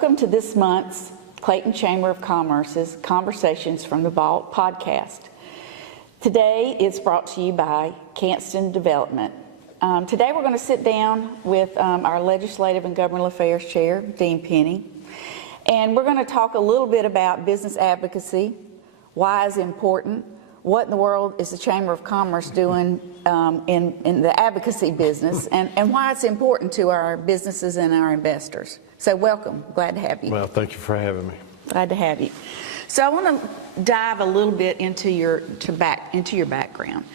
Welcome to this month's Clayton Chamber of Commerce's Conversations from the Vault podcast. Today it's brought to you by Cantston Development. Today we're going to sit down with our Legislative and Governmental Affairs Chair, Dean Penny, and we're going to talk a little bit about business advocacy, why it's important, what in the world is the Chamber of Commerce doing in the advocacy business, and why it's important to our businesses and our investors. So welcome, glad to have you. Well, thank you for having me. Glad to have you. So I want to dive a little bit into your background.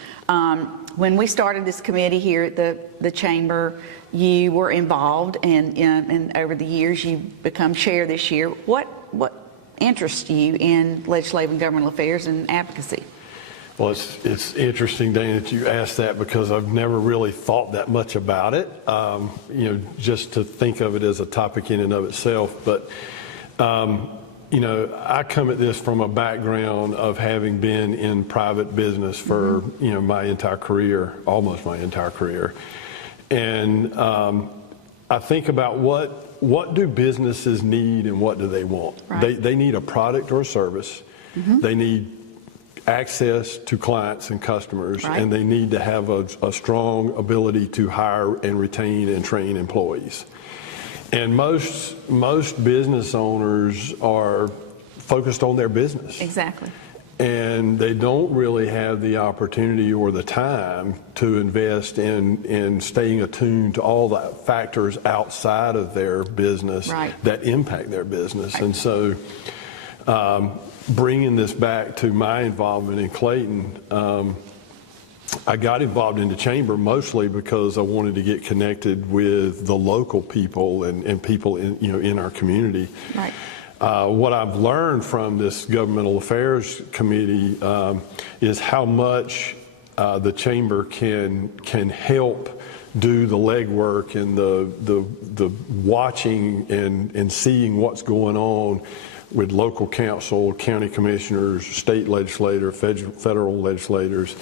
When we started this committee here at the Chamber, you were involved, and over the years you've become chair this year. What interests you in legislative and governmental affairs and advocacy? Well, it's interesting, Dana, that you asked that because I've never really thought that much about it, just to think of it as a topic in and of itself. But, I come at this from a background of having been in private business for, my entire career, almost my entire career. And I think about what do businesses need and what do they want? Right. They need a product or a service. Mm-hmm. They need access to clients and customers, right, and they need to have a strong ability to hire and retain and train employees. And most business owners are focused on their business. Exactly. And they don't really have the opportunity or the time to invest in staying attuned to all the factors outside of their business, right, that impact their business. Right. And so bringing this back to my involvement in Clayton, I got involved in the Chamber mostly because I wanted to get connected with the local people and people in our community. Right. What I've learned from this Governmental Affairs Committee is how much the Chamber can help do the legwork and the watching and seeing what's going on with local council, county commissioners, state legislators, federal legislators,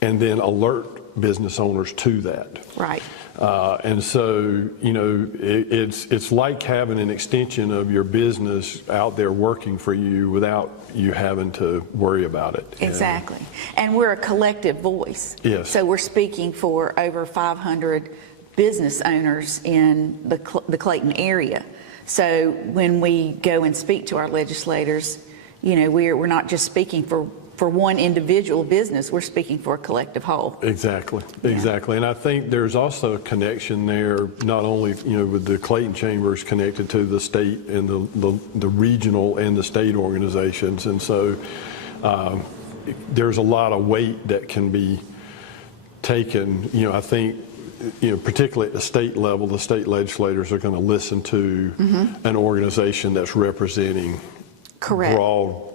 and then alert business owners to that. Right. And so, it's like having an extension of your business out there working for you without you having to worry about it. Exactly. And we're a collective voice. Yes. So we're speaking for over 500 business owners in the Clayton area. So when we go and speak to our legislators, we're not just speaking for one individual business, we're speaking for a collective whole. Exactly, Yeah. exactly. And I think there's also a connection there, not only, with the Clayton Chambers connected to the state and the regional and the state organizations. And so there's a lot of weight that can be taken, I think, particularly at the state level, the state legislators are going to listen to an organization that's representing Correct. Broad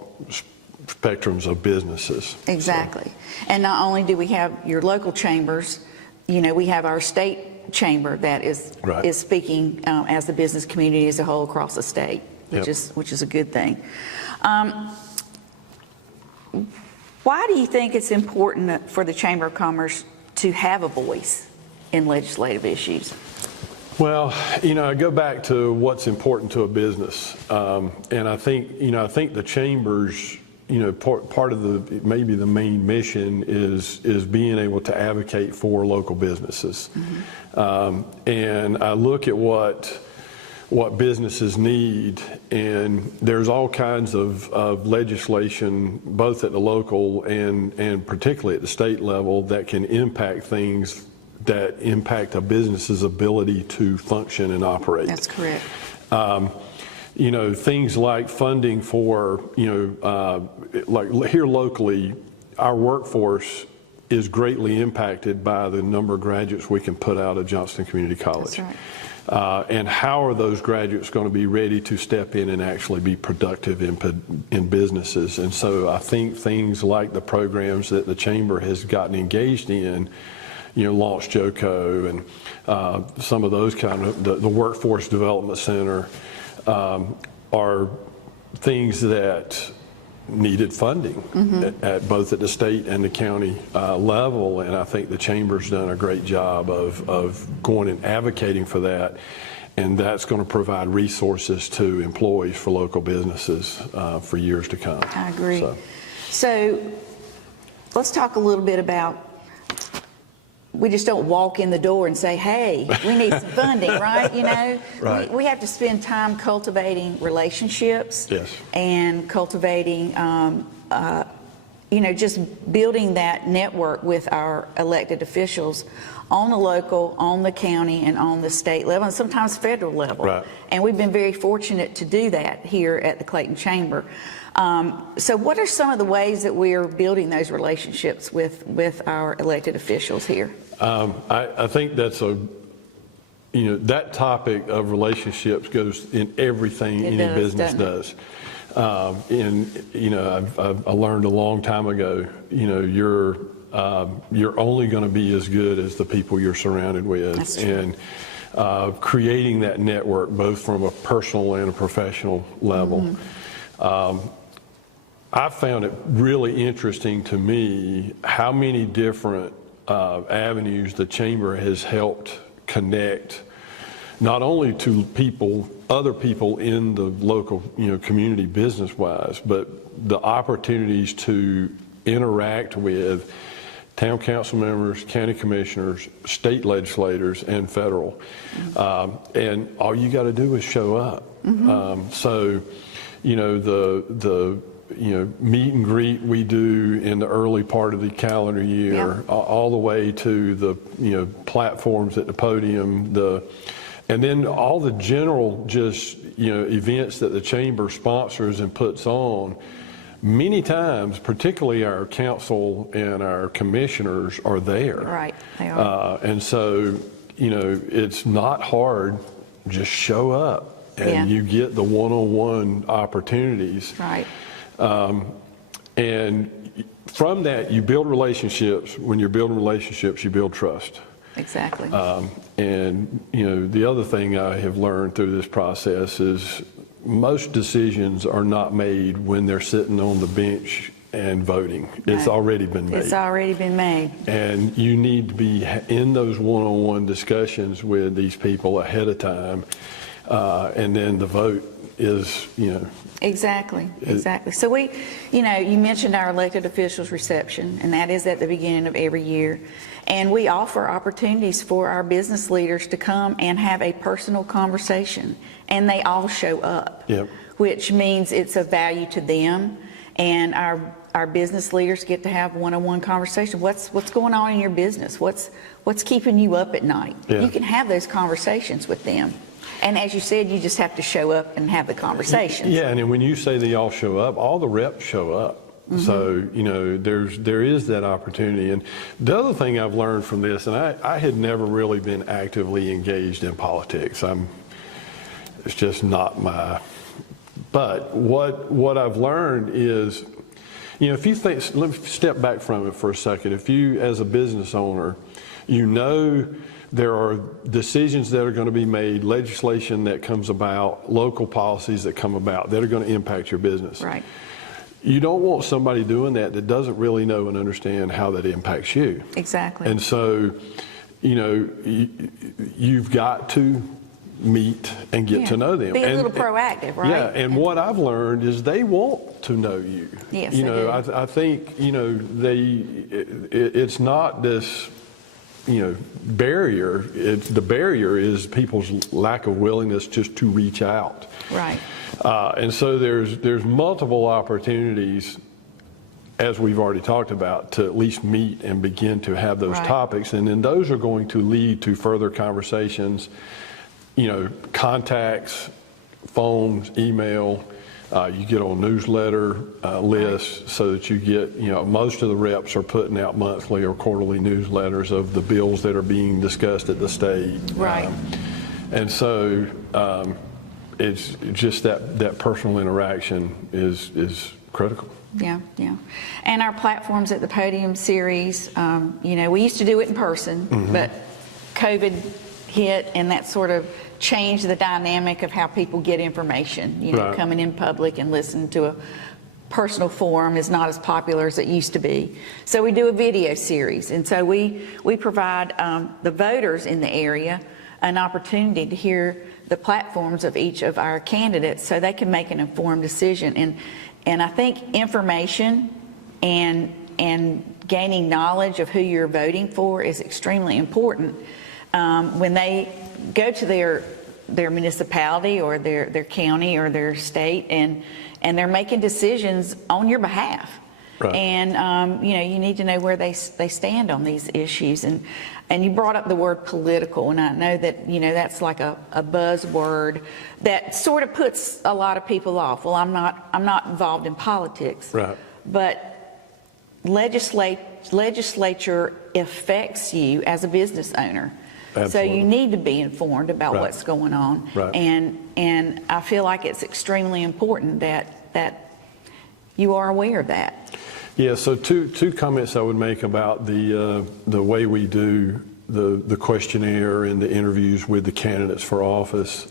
spectrums of businesses. Exactly. So. And not only do we have your local chambers, we have our state chamber that is right. is speaking as the business community as a whole across the state, which is a good thing. Why do you think it's important for the Chamber of Commerce to have a voice in legislative issues? Well, I go back to what's important to a business, and I think the chambers, part of maybe the main mission is being able to advocate for local businesses, and I look at what businesses need, and there's all kinds of legislation, both at the local and particularly at the state level, that can impact things that impact a business's ability to function and operate. That's correct. Things like funding for, like here locally, our workforce is greatly impacted by the number of graduates we can put out of Johnston Community College. That's right. And how are those graduates going to be ready to step in and actually be productive in businesses? And so I think things like the programs that the Chamber has gotten engaged in, Launch JOCO and some of those kind of, the Workforce Development Center, are things that needed funding at both at the state and the county level, and I think the Chamber's done a great job of going and advocating for that. And that's going to provide resources to employees for local businesses for years to come. I agree. So let's talk a little bit about, we just don't walk in the door and say, hey, we need some funding, right? You know, Right. we have to spend time cultivating relationships. Yes. And cultivating, you know, just building that network with our elected officials on the local, on the county, and on the state level, and sometimes federal level. Right. And we've been very fortunate to do that here at the Clayton Chamber. So what are some of the ways that we're building those relationships with our elected officials here? I think that's that topic of relationships goes in everything any business does. And I learned a long time ago, you're only going to be as good as the people you're surrounded with. That's true. And creating that network, both from a personal and a professional level. I found it really interesting to me how many different avenues the Chamber has helped connect, not only to people, other people in the local, community business-wise, but the opportunities to interact with town council members, county commissioners, state legislators, and federal. And all you got to do is show up. So, the meet and greet we do in the early part of the calendar year, all the way to the platforms at the podium, and then all the general events that the Chamber sponsors and puts on. Many times, particularly our council and our commissioners are there. Right, they are. And so, it's not hard. Just show up, and you get the one-on-one opportunities. Right. And from that, you build relationships. When you're building relationships, you build trust. Exactly. And the other thing I have learned through this process is most decisions are not made when they're sitting on the bench and voting. It's already been made. It's already been made. And you need to be in those one-on-one discussions with these people ahead of time. And then the vote is, Exactly. So you mentioned our elected officials reception, and that is at the beginning of every year. And we offer opportunities for our business leaders to come and have a personal conversation, and they all show up, which means it's of value to them. And our business leaders get to have one-on-one conversation. What's going on in your business? What's keeping you up at night? You can have those conversations with them. And as you said, you just have to show up and have the conversations. Yeah, and when you say they all show up, all the reps show up. So, there is that opportunity. And the other thing I've learned from this, and I had never really been actively engaged in politics. It's just not my, but what I've learned is, if you think, let me step back from it for a second. If you, as a business owner, there are decisions that are going to be made, legislation that comes about, local policies that come about that are going to impact your business. Right. You don't want somebody doing that doesn't really know and understand how that impacts you. Exactly. And so, you've got to meet and get to know them. Be a little proactive, right? Yeah, and what I've learned is they want to know you. Yes, they do. I think, it's not this, barrier. The barrier is people's lack of willingness just to reach out. Right. And so there's multiple opportunities, as we've already talked about, to at least meet and begin to have those topics. And then those are going to lead to further conversations, contacts, phones, email. You get on newsletter lists so that you get, most of the reps are putting out monthly or quarterly newsletters of the bills that are being discussed at the state. Right. And so it's just that personal interaction is critical. Yeah. And our platforms at the podium series, we used to do it in person, but COVID hit, and that sort of changed the dynamic of how people get information. Coming in public and listening to a personal forum is not as popular as it used to be. So we do a video series, and so we provide the voters in the area an opportunity to hear the platforms of each of our candidates so they can make an informed decision. And I think information and gaining knowledge of who you're voting for is extremely important. When they go to their municipality or their county or their state and they're making decisions on your behalf. Right. And, you need to know where they stand on these issues. And you brought up the word political, and I know that, that's like a buzzword that sort of puts a lot of people off. Well, I'm not involved in politics. Right. But legislature affects you as a business owner. Absolutely. So you need to be informed about Right. what's going on. Right. And I feel like it's extremely important that you are aware of that. Yeah, so two comments I would make about the way we do the questionnaire and the interviews with the candidates for office.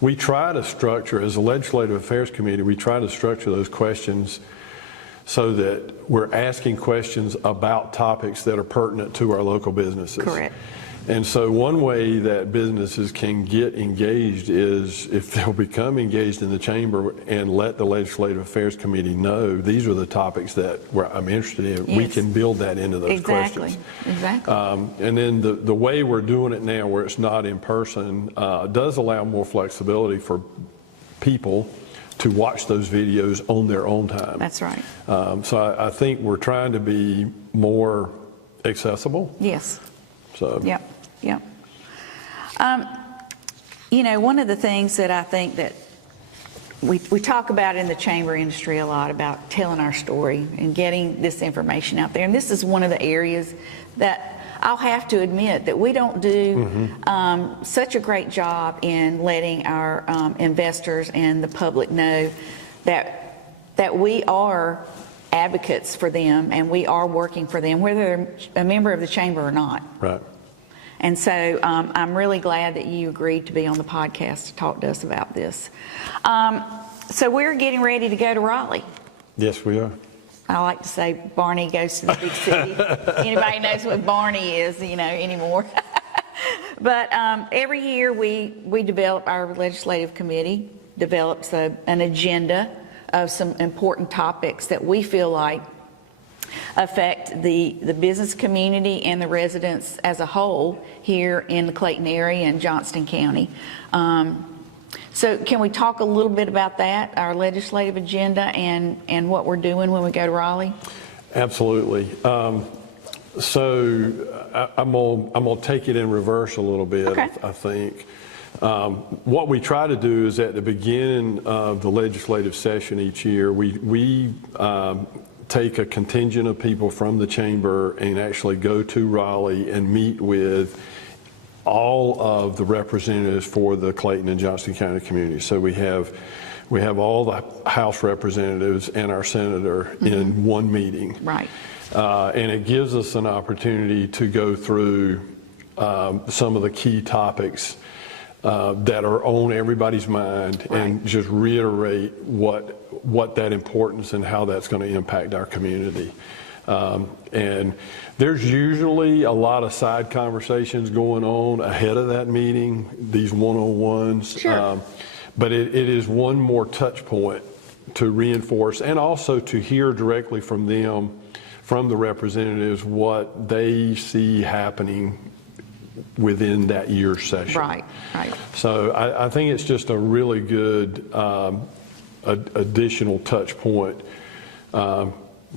We try to structure, as a Legislative Affairs Committee, we try to structure those questions so that we're asking questions about topics that are pertinent to our local businesses. Correct. And so one way that businesses can get engaged is if they'll become engaged in the chamber and let the Legislative Affairs Committee know these are the topics that I'm interested in. Yes. We can build that into those questions. Exactly. And then the way we're doing it now, where it's not in person, does allow more flexibility for people to watch those videos on their own time. That's right. So I think we're trying to be more accessible. Yes. So. Yep. One of the things that I think that we talk about in the chamber industry a lot about telling our story and getting this information out there. And this is one of the areas that I'll have to admit that we don't do such a great job in letting our investors and the public know that we are advocates for them and we are working for them, whether they're a member of the chamber or not. Right. And so I'm really glad that you agreed to be on the podcast to talk to us about this. So we're getting ready to go to Raleigh. Yes, we are. I like to say Barney goes to the big city. Anybody knows what Barney is, anymore. But every year we develop, our legislative committee develops an agenda of some important topics that we feel like affect the business community and the residents as a whole here in the Clayton area and Johnston County. So can we talk a little bit about that, our legislative agenda and what we're doing when we go to Raleigh? Absolutely. So I'm gonna take it in reverse a little bit. Okay. I think. What we try to do is at the beginning of the legislative session each year, we take a contingent of people from the chamber and actually go to Raleigh and meet with all of the representatives for the Clayton and Johnston County community. So we have all the House representatives and our senator in one meeting. Right. And it gives us an opportunity to go through some of the key topics that are on everybody's mind, Right. and just reiterate what that importance and how that's going to impact our community. And there's usually a lot of side conversations going on ahead of that meeting, these one-on-ones. Sure. But it is one more touch point to reinforce and also to hear directly from them, from the representatives, what they see happening within that year's session. Right. So I think it's just a really good additional touch point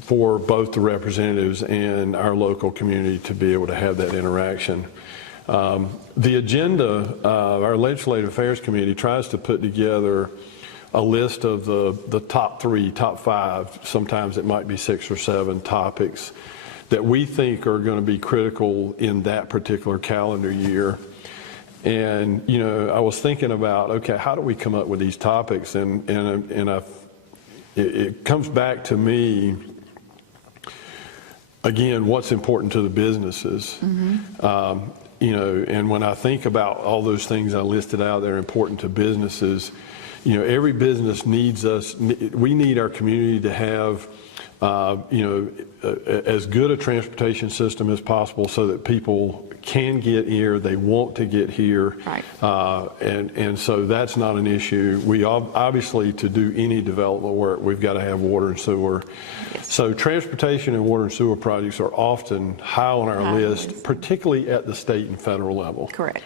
for both the representatives and our local community to be able to have that interaction. The agenda, our Legislative Affairs Committee tries to put together a list of the top 3, top 5, sometimes it might be 6 or 7 topics that we think are going to be critical in that particular calendar year. And, I was thinking about, okay, how do we come up with these topics? And it comes back to me, again, what's important to the businesses. And when I think about all those things I listed out that are important to businesses, every business needs us. We need our community to have as good a transportation system as possible so that people can get here, they want to get here. Right. And so that's not an issue. We obviously, to do any development work, we've got to have water and sewer. Yes. So transportation and water and sewer projects are often high on our list, particularly at the state and federal level. Correct.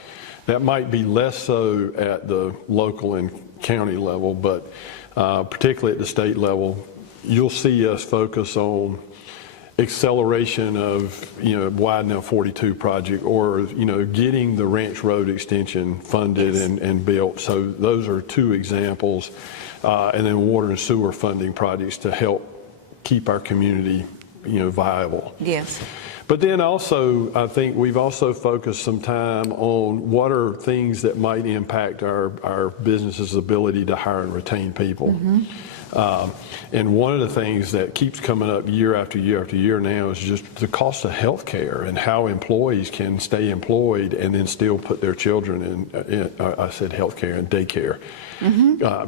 That might be less so at the local and county level, but particularly at the state level, you'll see us focus on acceleration of, widening a 42 project, or, getting the Ranch Road extension funded and built. So those are two examples. And then water and sewer funding projects to help keep our community, viable. Yes. But then also, I think we've also focused some time on what are things that might impact our business's ability to hire and retain people. And one of the things that keeps coming up year after year after year now is just the cost of health care and how employees can stay employed and then still put their children in I said health care and daycare,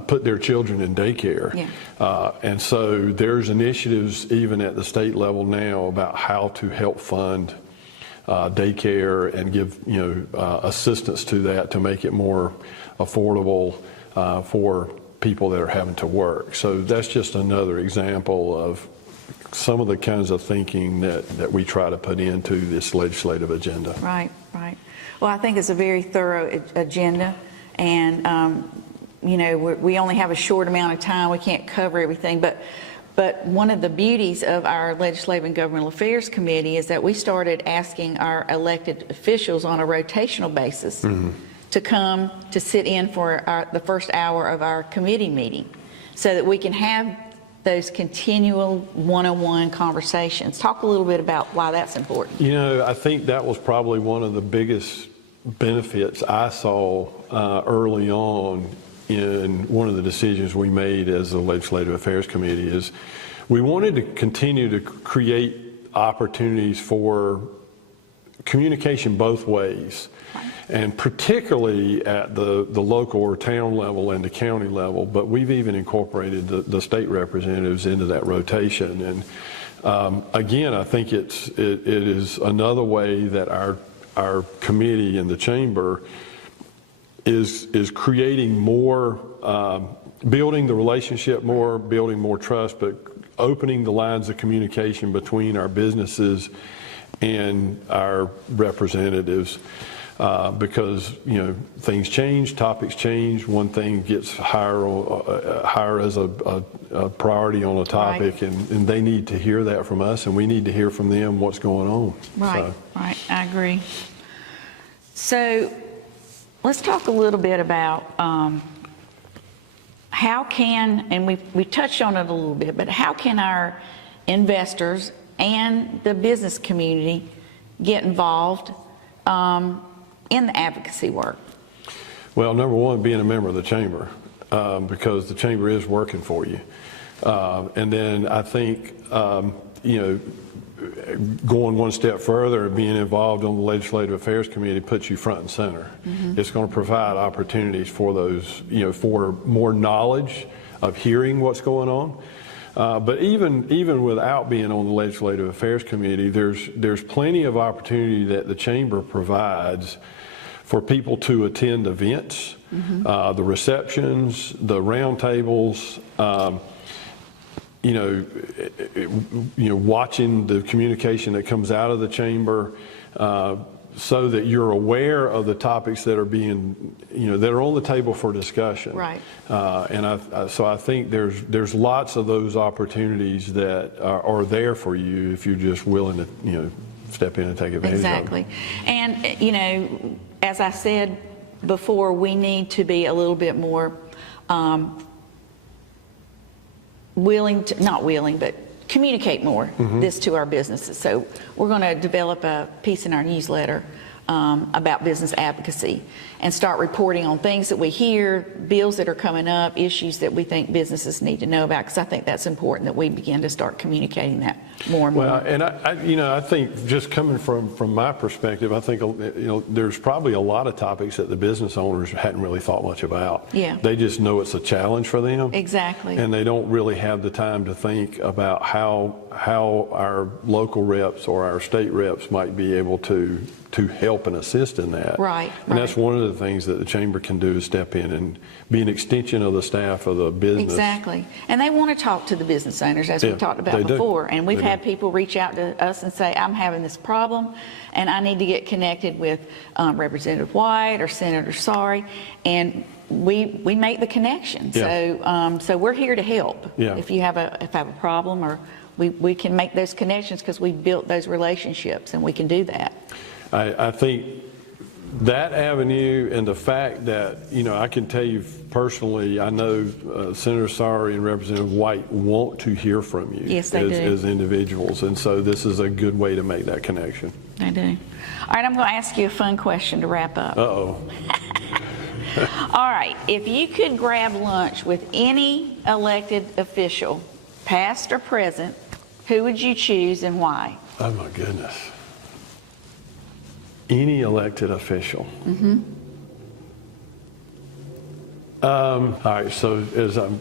put their children in daycare. Yeah. And so there's initiatives even at the state level now about how to help fund daycare and give assistance to that to make it more affordable for people that are having to work. So that's just another example of some of the kinds of thinking that we try to put into this legislative agenda. Right, right. Well, I think it's a very thorough agenda, and we only have a short amount of time. We can't cover everything, but one of the beauties of our Legislative and Governmental Affairs Committee is that we started asking our elected officials on a rotational basis to come to sit in for the first hour of our committee meeting so that we can have those continual one-on-one conversations. Talk a little bit about why that's important. I think that was probably one of the biggest benefits I saw early on in one of the decisions we made as the Legislative Affairs Committee is we wanted to continue to create opportunities for communication both ways. And particularly at the local or town level and the county level, but we've even incorporated the state representatives into that rotation. And again, I think it is another way that our committee and the chamber is creating more, building the relationship more, building more trust, but opening the lines of communication between our businesses and our representatives. Because things change, topics change. One thing gets higher as a priority on a topic, right. and they need to hear that from us, and we need to hear from them what's going on. Right, right. I agree. So let's talk a little bit about how can, and we touched on it a little bit, but how can our investors and the business community get involved in the advocacy work? Well, number one, being a member of the chamber, because the chamber is working for you. And then I think, going one step further, being involved on the Legislative Affairs Committee puts you front and center. It's going to provide opportunities for those, for more knowledge of hearing what's going on. But even without being on the Legislative Affairs Committee, there's plenty of opportunity that the chamber provides for people to attend events, the receptions, the roundtables, watching the communication that comes out of the chamber, so that you're aware of the topics that are being, that are on the table for discussion. Right. So I think there's lots of those opportunities that are there for you if you're just willing to, step in and take advantage of them. Exactly. And, as I said before, we need to be a little bit more but communicate more this to our businesses. So we're going to develop a piece in our newsletter about business advocacy and start reporting on things that we hear, bills that are coming up, issues that we think businesses need to know about, because I think that's important that we begin to start communicating that more and more. Well, and I think just coming from my perspective, I think, there's probably a lot of topics that the business owners hadn't really thought much about. Yeah. They just know it's a challenge for them. Exactly. And they don't really have the time to think about how our local reps or our state reps might be able to help and assist in that. Right, And that's one of the things that the chamber can do, is step in and be an extension of the staff of the business. Exactly. And they want to talk to the business owners, as we Yeah, talked about they do. before. And we've They had do. people reach out to us and say, I'm having this problem, and I need to get connected with Representative White or Senator Sari. And we make the connection. Yeah. So we're here to help. Yeah. If you have a problem, or we can make those connections because we've built those relationships, and we can do that. I think that avenue, and the fact that, I can tell you personally, I know Senator Sari and Representative White want to hear from you. Yes, they do. As individuals. And so this is a good way to make that connection. I do. All right, I'm going to ask you a fun question to wrap up. Uh-oh. All right, if you could grab lunch with any elected official, past or present, who would you choose and why? Oh, my goodness. Any elected official. Mm-hmm. All right, so as I'm,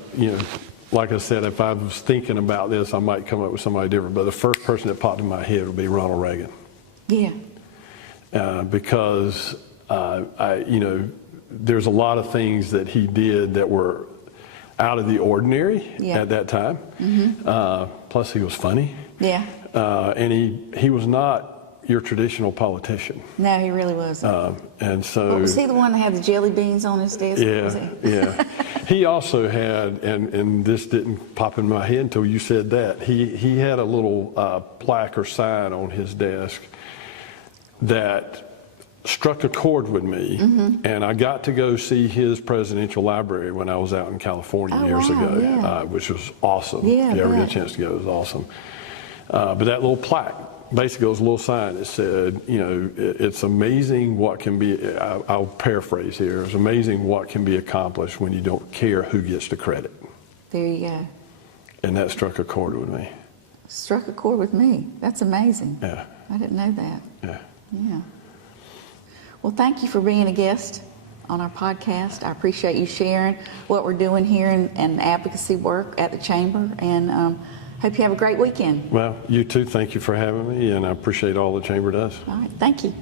like I said, if I was thinking about this, I might come up with somebody different, but the first person that popped in my head would be Ronald Reagan. Yeah. Because, there's a lot of things that he did that were out of the ordinary at that time. Mm-hmm. Plus, he was funny. Yeah. And he was not your traditional politician. No, he really wasn't. And so. Was he the one that had the jelly beans on his desk? Was he? Yeah. He also had, and this didn't pop in my head until you said that, he had a little plaque or sign on his desk that struck a chord with me. Mm-hmm. And I got to go see his presidential library when I was out in California years ago, yeah. Which was awesome. Yeah, if you ever get a bet. chance to go, it was awesome. But that little plaque, basically it was a little sign that said, it's amazing what can be, I'll paraphrase here, it's amazing what can be accomplished when you don't care who gets the credit. There you go. And that struck a chord with me. Struck a chord with me. That's amazing. Yeah. I didn't know that. Yeah. Yeah. Well, thank you for being a guest on our podcast. I appreciate you sharing what we're doing here and advocacy work at the Chamber, and hope you have a great weekend. Well, you too, thank you for having me, and I appreciate all the Chamber does. All right, thank you.